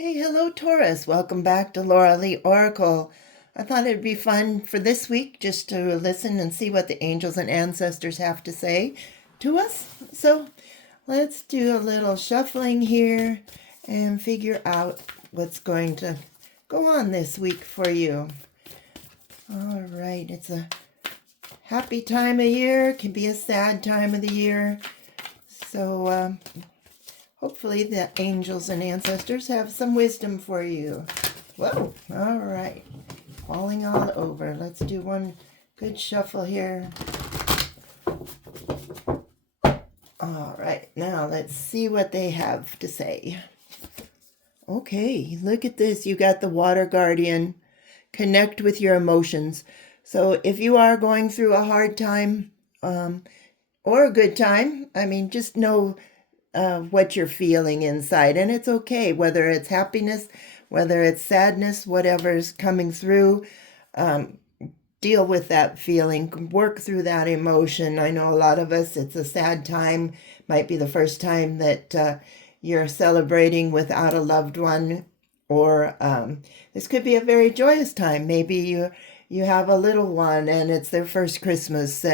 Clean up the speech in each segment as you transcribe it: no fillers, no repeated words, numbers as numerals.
Hey, hello, Taurus. Welcome back to Laura Lee Oracle. I thought it'd be fun for this week just to listen and see what the angels and ancestors have to say to us. So let's do a little shuffling here and figure out what's going to go on this week for you. All right, it's a happy time of year, can be a sad time of the year. So hopefully the angels and ancestors have some wisdom for you. Whoa, all right. Falling all over. Let's do one good shuffle here. All right, now let's see what they have to say. Okay, look at this. You got the Water Guardian. Connect with your emotions. So if you are going through a hard time or a good time, just know what you're feeling inside. And it's okay, whether it's happiness, whether it's sadness, whatever's coming through. Deal with that feeling, work through that emotion. I know a lot of us, it's a sad time, might be the first time that you're celebrating without a loved one, or this could be a very joyous time. Maybe you have a little one and it's their first Christmas.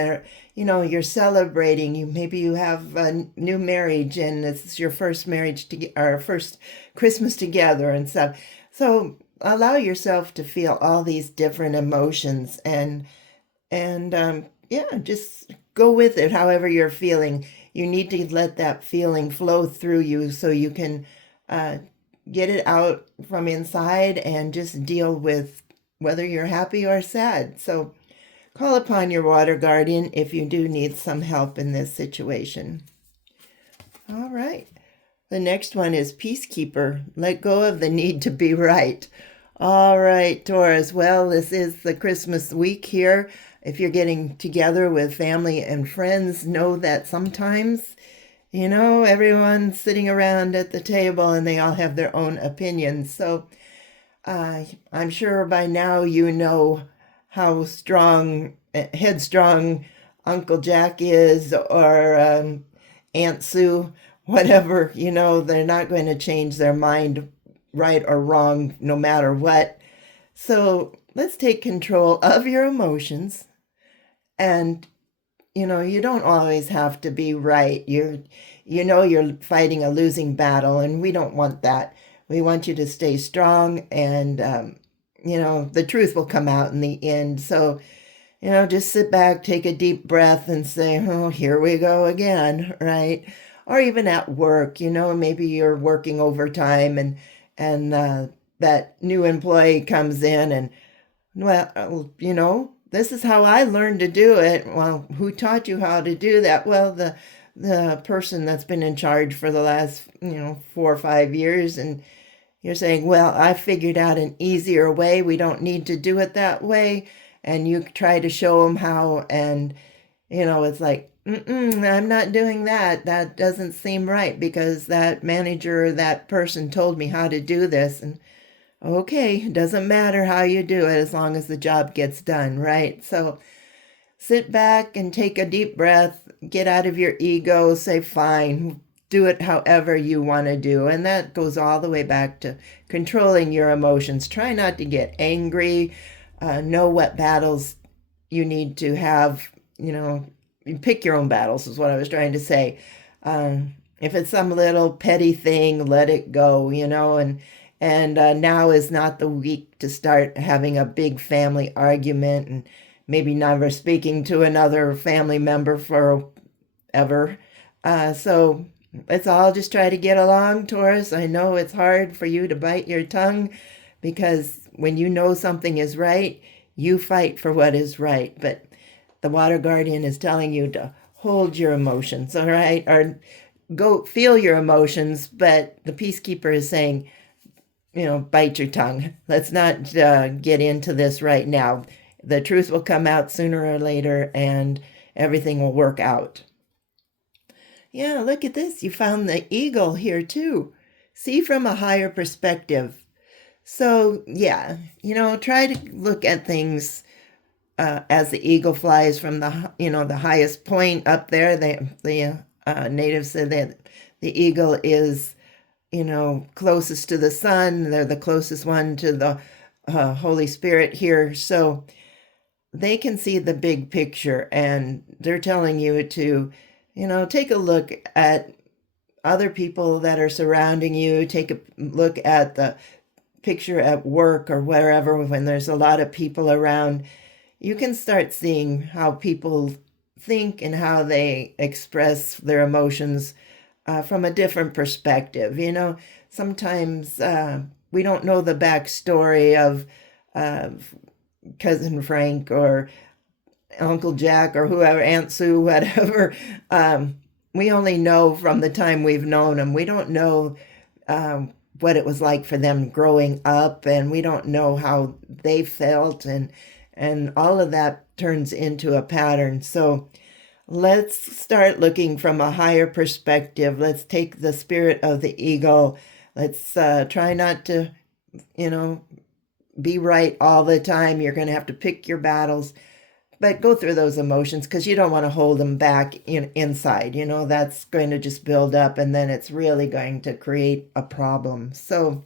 You're celebrating. Maybe you have a new marriage and it's your first marriage or first Christmas together and stuff. So allow yourself to feel all these different emotions and just go with it. However you're feeling, you need to let that feeling flow through you so you can get it out from inside and just deal with whether you're happy or sad. So call upon your water guardian if you do need some help in this situation. All right. The next one is Peacekeeper. Let go of the need to be right. All right, Taurus. Well, this is the Christmas week here. If you're getting together with family and friends, know that sometimes, everyone's sitting around at the table and they all have their own opinions. So I'm sure by now you know how headstrong Uncle Jack is, or Aunt Sue, whatever. They're not going to change their mind, right or wrong, no matter what. So let's take control of your emotions. And you don't always have to be right. You're fighting a losing battle, and we don't want that. We want you to stay strong, and the truth will come out in the end. So just sit back, take a deep breath, and say, oh, here we go again, right? Or even at work, maybe you're working overtime and that new employee comes in and, well, this is how I learned to do it. Well, who taught you how to do that? Well, the person that's been in charge for the last, 4 or 5 years, and you're saying, well, I figured out an easier way. We don't need to do it that way. And you try to show them how, and, it's like, I'm not doing that. That doesn't seem right because that manager or that person told me how to do this. And okay, it doesn't matter how you do it as long as the job gets done, right? So sit back and take a deep breath, get out of your ego, say, fine, do it however you want to do. And that goes all the way back to controlling your emotions. Try not to get angry. Know what battles you need to have. You pick your own battles is what I was trying to say. If it's some little petty thing, let it go, and now is not the week to start having a big family argument and maybe never speaking to another family member forever. So let's all just try to get along, Taurus. I know it's hard for you to bite your tongue because when you know something is right, you fight for what is right. But the Water Guardian is telling you to hold your emotions, all right? Or go feel your emotions, but the Peacekeeper is saying, bite your tongue. Let's not get into this right now. The truth will come out sooner or later, and everything will work out. Yeah, look at this. You found the eagle here too. See from a higher perspective. So, yeah, try to look at things as the eagle flies from the highest point up there. The natives say that the eagle is, closest to the Son. They're the closest one to the Holy Spirit here. So they can see the big picture, and they're telling you to, take a look at other people that are surrounding you. Take a look at the picture at work or wherever when there's a lot of people around. You can start seeing how people think and how they express their emotions from a different perspective. Sometimes we don't know the backstory of Cousin Frank or Uncle Jack or whoever, Aunt Sue, whatever. We only know from the time we've known them. We don't know what it was like for them growing up, and we don't know how they felt, and all of that turns into a pattern. So let's start looking from a higher perspective. Let's take the spirit of the eagle. Let's try not to, be right all the time. You're going to have to pick your battles, but go through those emotions because you don't want to hold them back inside. That's going to just build up, and then it's really going to create a problem. So,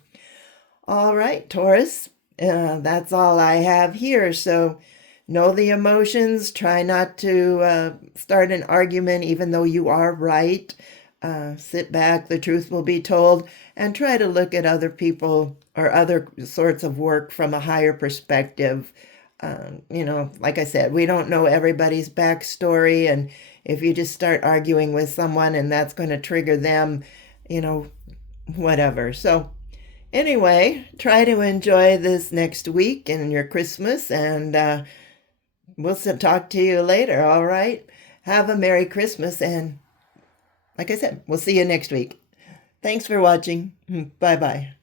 all right, Taurus, that's all I have here. So know the emotions. Try not to start an argument, even though you are right. Sit back, the truth will be told, and try to look at other people or other sorts of work from a higher perspective. Like I said, we don't know everybody's backstory, and if you just start arguing with someone and that's going to trigger them, whatever. So anyway, try to enjoy this next week and your Christmas, and we'll talk to you later, all right? Have a Merry Christmas, and like I said, we'll see you next week. Thanks for watching. Bye-bye.